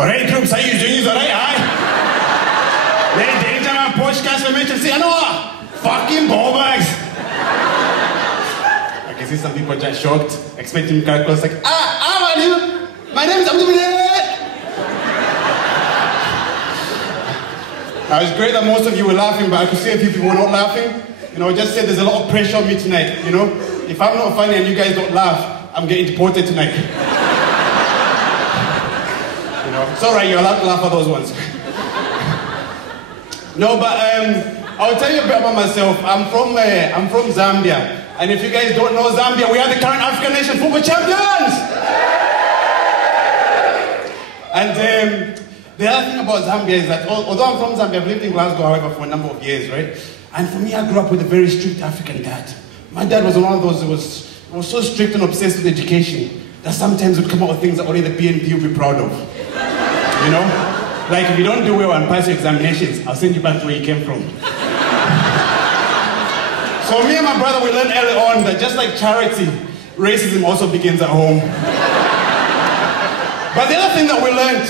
Alright, groups, how you doing? Is alright, aye? Then the anytime I podcast, I mention, say, I know what? Fucking ball bags. I can see some people just shocked, expecting me to come close, like, how are you? My name is Abdul. It's great that most of you were laughing, but I could see a few people were not laughing. You know, just said there's a lot of pressure on me tonight, you know? If I'm not funny and you guys don't laugh, I'm getting deported tonight. You know, it's alright, you're allowed to laugh at those ones. No, but I'll tell you a bit about myself. I'm from Zambia. And if you guys don't know Zambia, we are the current African nation football champions! And the other thing about Zambia is that, although I'm from Zambia, I've lived in Glasgow, however, for a number of years, right? And for me, I grew up with a very strict African dad. My dad was one of those who was so strict and obsessed with education that sometimes would come out with things that only the BNP would be proud of. You know? Like, if you don't do well and pass your examinations, I'll send you back to where you came from. So me and my brother, we learned early on that just like charity, racism also begins at home. But the other thing that we learned,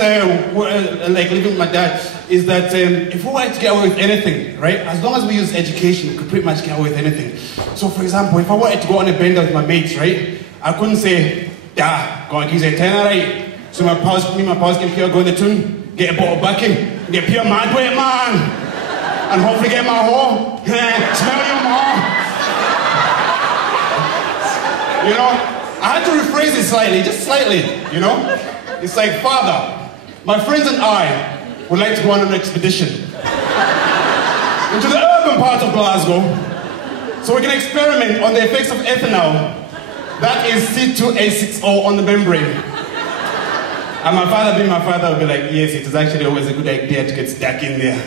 like living with my dad, is that if we wanted to get away with anything, right, as long as we use education, we could pretty much get away with anything. So for example, if I wanted to go on a bender with my mates, right, I couldn't say, go and give a tenner, right? So me and my pals can go in the tune, get a bottle of backing, get pure mad weight, man, and hopefully get my whore, smell your mom. You know, I had to rephrase it slightly, just slightly, you know? It's like, Father, my friends and I would like to go on an expedition into the urban part of Glasgow so we can experiment on the effects of ethanol, that is C2H6O on the membrane. And my father, being my father, would be like, yes, it is actually always a good idea to get stuck in there.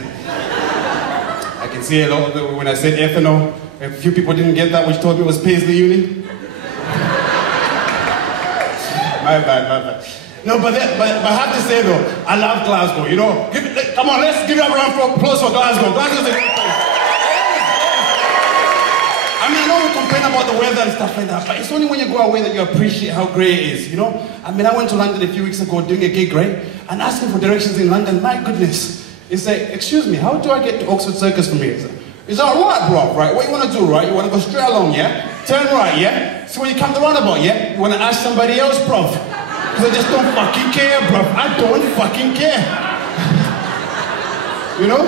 I can see a lot of when I said ethanol, a few people didn't get that, which told me it was Paisley Uni. My bad. No, but I have to say though, I love Glasgow, you know? Come on, let's give it a round of applause for Glasgow. Glasgow's a great place. I mean, I know we complain about the weather and stuff like that, but it's only when you go away that you appreciate how great it is, you know? I mean, I went to London a few weeks ago doing a gig, right? And asking for directions in London, my goodness. It's like, excuse me, how do I get to Oxford Circus from here? It's all right, bro, right? What you want to do, right? You want to go straight along, yeah? Turn right, yeah? So when you come to roundabout, yeah? You want to ask somebody else, bruv. Because I just don't fucking care, bruv. I don't fucking care. You know?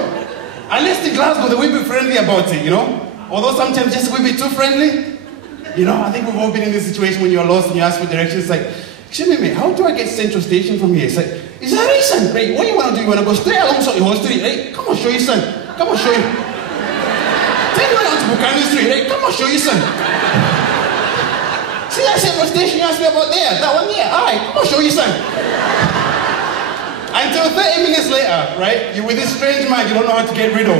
At least in Glasgow, they're a wee bit friendly about it, you know? Although sometimes just a wee bit too friendly. You know, I think we've all been in this situation when you're lost and you ask for directions. It's like, excuse me, mate, how do I get Central Station from here? It's like, is that right, son? Right, what you want to do? You want to go straight along Solihull Street, right? Come on, show you, son. Come on, show you. Take me down to Buchanan Street, right? Come on, show you, son. See that Central Station you asked me about there? That one there? Alright, come on, show you, son. Until 30 minutes later, right? You're with this strange man you don't know how to get rid of.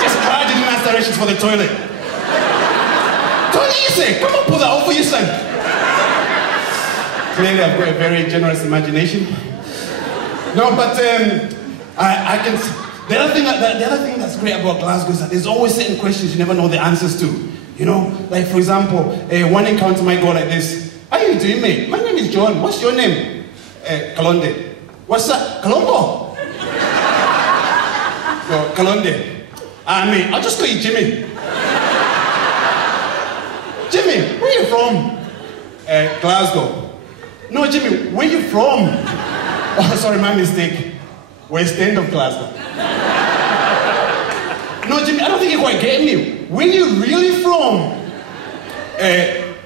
Just glad you didn't ask directions for the toilet. Toilet, you say? Come on, pull that out for you, son. Clearly, I've got a very generous imagination. No, but I can. The other thing that's great about Glasgow is that there's always certain questions you never know the answers to. You know, like for example, one encounter might go like this. How are you doing, mate? My name is John. What's your name? Kalonde. What's that? Kalonde? No, Kalonde. Mate, I'll just call you Jimmy. Jimmy, where are you from? Glasgow. No, Jimmy, where are you from? Oh, sorry, my mistake. West End of Glasgow. No, Jimmy, I don't think you're quite getting me. Where are you really from?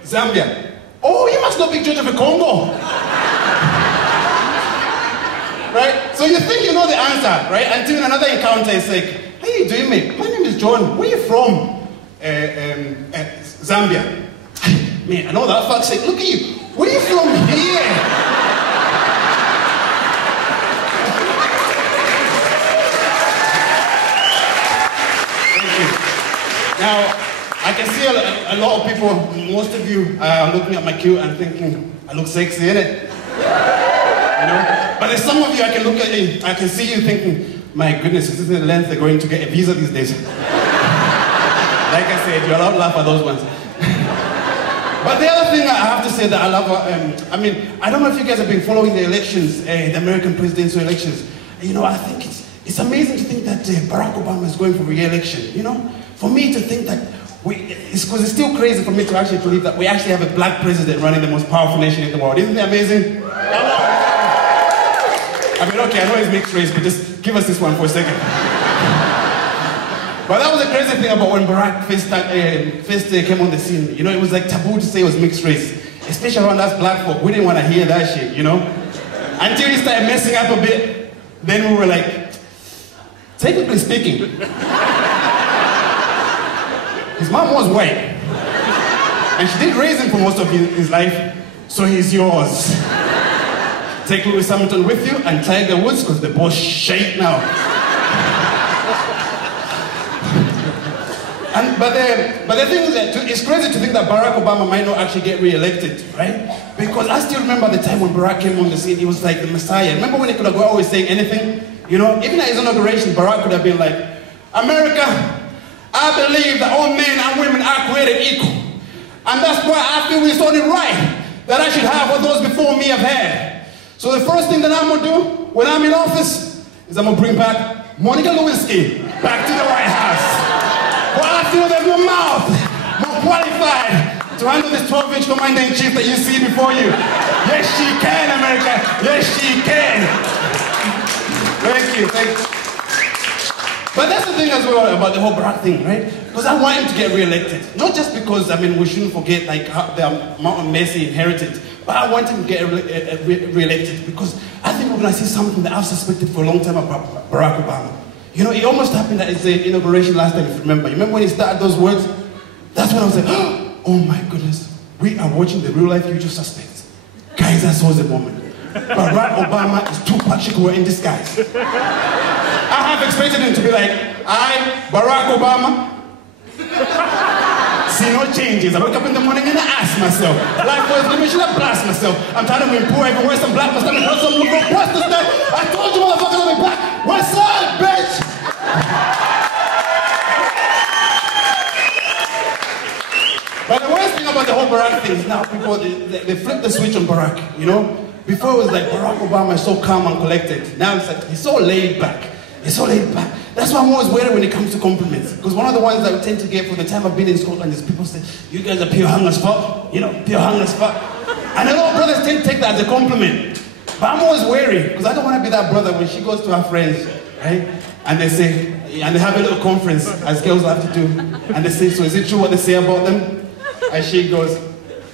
Zambia. Oh, you must know Big George of the Congo. Right? So you think you know the answer, right? Until in another encounter, it's like, how are you doing, mate? My name is John. Where are you from? Zambia. Mate, I know that, fuck's sake. Look at you. Where are you from here? Now, I can see a lot of people, most of you are looking at my kilt and thinking, I look sexy, innit? You know? But there's some of you, I can look at you, I can see you thinking, my goodness, is this the length they're going to get a visa these days? Like I said, you're allowed to laugh at those ones. But the other thing I have to say that I love, I mean, I don't know if you guys have been following the elections, the American presidential elections. You know, I think it's amazing to think that Barack Obama is going for re-election, you know? For me to think that it's still crazy for me to actually believe that we actually have a black president running the most powerful nation in the world. Isn't that amazing? I mean, okay, I know it's mixed race, but just give us this one for a second. But that was the crazy thing about when Barack first came on the scene. You know, it was like taboo to say it was mixed race. Especially around us black folk. We didn't want to hear that shit, you know? Until he started messing up a bit, then we were like, technically speaking, his mom was white. And she did raise him for most of his life, so he's yours. Take Lewis Hamilton with you and Tiger Woods, because they're both shite now. But the thing is that it's crazy to think that Barack Obama might not actually get re-elected, right? Because I still remember the time when Barack came on the scene, he was like the messiah. Remember when he could have always saying anything? You know, even at his inauguration, Barack could have been like, America, I believe that all men and women are created equal. And that's why I feel it's only right that I should have what those before me have had. So the first thing that I'm gonna do when I'm in office is I'm gonna bring back Monica Lewinsky back to the White House. Well, I feel there's no mouth more qualified to handle this 12-inch commander-in-chief that you see before you. Yes, she can, America. Yes, she can. Thank you, thank you. But that's the thing as well about the whole Barack thing, right? Because I want him to get re-elected. Not just because, I mean, we shouldn't forget like the amount of mess he inherited, but I want him to get re-elected because I think we're going to see something that I've suspected for a long time about Barack Obama. You know, it almost happened at his inauguration last time, if you remember. You remember when he started those words? That's when I was like, oh my goodness, we are watching the real-life future suspects. Guys, that was the moment. Barack Obama is Tupac Shakur in disguise. I have expected him to be like, I, Barack Obama, see no changes. I wake up in the morning and I ask myself, likewise, maybe should I blast myself? I'm tired of being poor, everywhere some black must have been some little busters there. I told you motherfuckers I'll be back. What's up, bitch? But the worst thing about the whole Barack thing is now people, they flip the switch on Barack, you know? Before it was like Barack Obama is so calm and collected. Now it's like, he's so laid back. He's so laid back. That's why I'm always worried when it comes to compliments. Because one of the ones that I tend to get for the time I've been in Scotland is people say, you guys are pure hung as fuck. You know, pure hung as fuck. And a lot of brothers tend to take that as a compliment. But I'm always wary, because I don't want to be that brother when she goes to her friends, right? And they say, and they have a little conference, as girls have to do. And they say, so is it true what they say about them? And she goes,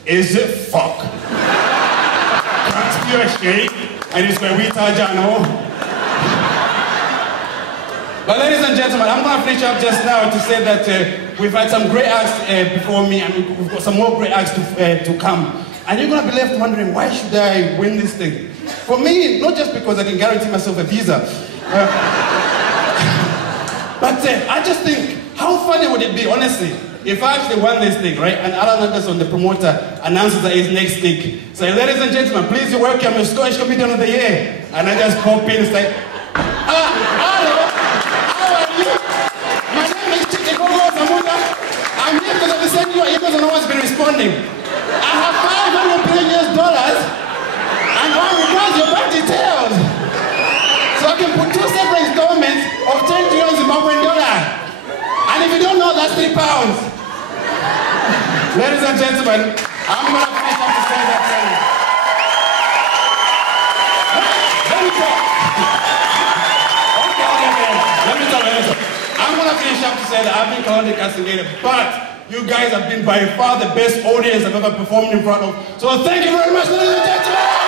is it fuck? That's pure shit. And he's going, we touch on. But ladies and gentlemen, I'm going to finish up just now to say that we've had some great acts before me, and we've got some more great acts to come. And you're going to be left wondering, why should I win this thing? For me, not just because I can guarantee myself a visa, but I just think, how funny would it be, honestly, if I actually won this thing, right? And Alan Anderson, the promoter, announces that his next gig. So, ladies and gentlemen, please welcome the Scottish Comedian of the Year. And I just pop in, it's like, hello. I'm here because I've been sending you emails and no one's been responding. I have $500 billion and all requires your bank details. So I can put 2 separate installments of 10 trillion Zimbabwean dollar. And if you don't know, that's £3. Ladies and gentlemen, I'm going to finish up to say that thing. Let me talk. Okay. Let me talk. I'm going to finish up to say that I've been Kalonde Kasengele, but you guys have been by far the best audience I've ever performed in front of. So thank you very much, ladies and gentlemen!